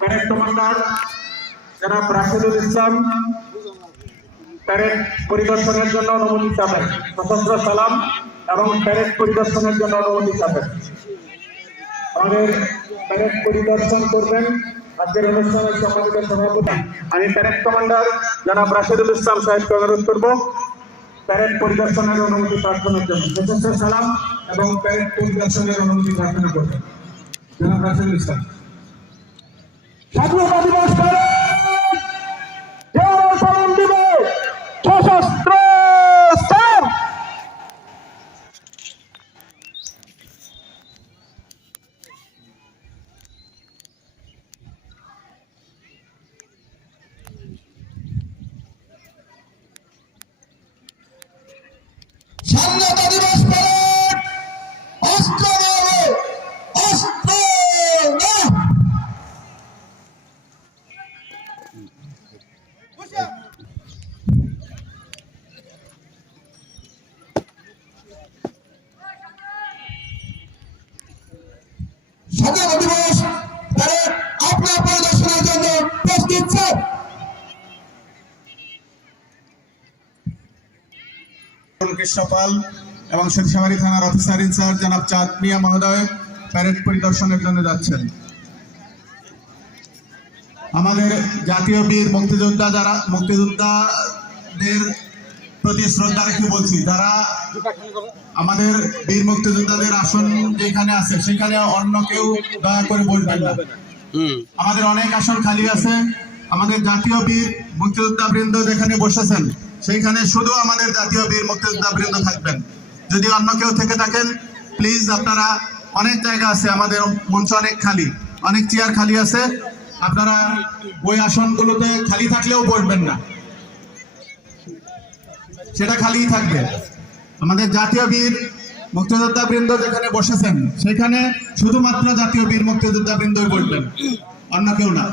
Parade commander জনাব Rashedul Islam parade পরিদর্শনের জন্য অনুমতি চাবেন। সশস্ত্র সালাম এবং প্যারেড পরিদর্শনের জন্য অনুমতি চাবেন। আমাদের প্যারেড পরিদর্শন করবেন আজকের অনুষ্ঠানের সম্মানিত সভাপতি। আমি প্যারেড কমান্ডার জনাব রাশেদুল ইসলাম সাহেবকে অনুরোধ করব প্যারেড পরিদর্শনের অনুমতি প্রার্থনার জন্য। সশস্ত্র সালাম এবং প্যারেড পরিদর্শনের অনুমতি প্রার্থনা করবেন জনাব রাশেদুল ইসলাম। স্বাধীনতা দিবস সালাম দিবে সশস্ত্র সালাম। স্বাধীনতা দিবস অস্ত্র অস্ত্র স্বাধীনতা দিবস আপনার পরিদর্শনের জন্য প্রস্তুত স্যার। কৃষ্ণপাল এবং সরিষাবাড়ি থানার অফিসার ইনচার্জ জনাব চাঁদ মিয়া মহোদয় প্যারেড পরিদর্শনের জন্য যাচ্ছেন। আমাদের জাতীয় বীর মুক্তিযোদ্ধা যারা মুক্তিযোদ্ধাদের প্রতি শ্রদ্ধা রেখে বলছি, যারা আমাদের বীর মুক্তিযোদ্ধাদের আসন যেখানে আছে সেখানে অন্য কেউ দয়া করে বসবেন না। আমাদের অনেক আসন খালি আছে। আমাদের জাতীয় বীর মুক্তিযোদ্ধা বৃন্দ যেখানে বসেছেন সেইখানে শুধু আমাদের জাতীয় বীর মুক্তিযোদ্ধা বৃন্দ থাকবেন। যদি অন্য কেউ থেকে থাকেন প্লিজ, আপনারা অনেক জায়গা আছে, আমাদের মঞ্চ অনেক খালি, অনেক চেয়ার খালি আছে, আপনারা ওই আসনগুলোতে খালি থাকলেও বসবেন না, সেটা খালিই থাকবে। আমাদের জাতীয় বীর মুক্তিযোদ্ধা বৃন্দ যেখানে বসেছেন সেখানে শুধুমাত্র জাতীয় বীর মুক্তিযোদ্ধা বৃন্দই বসবেন, অন্য কেউ না।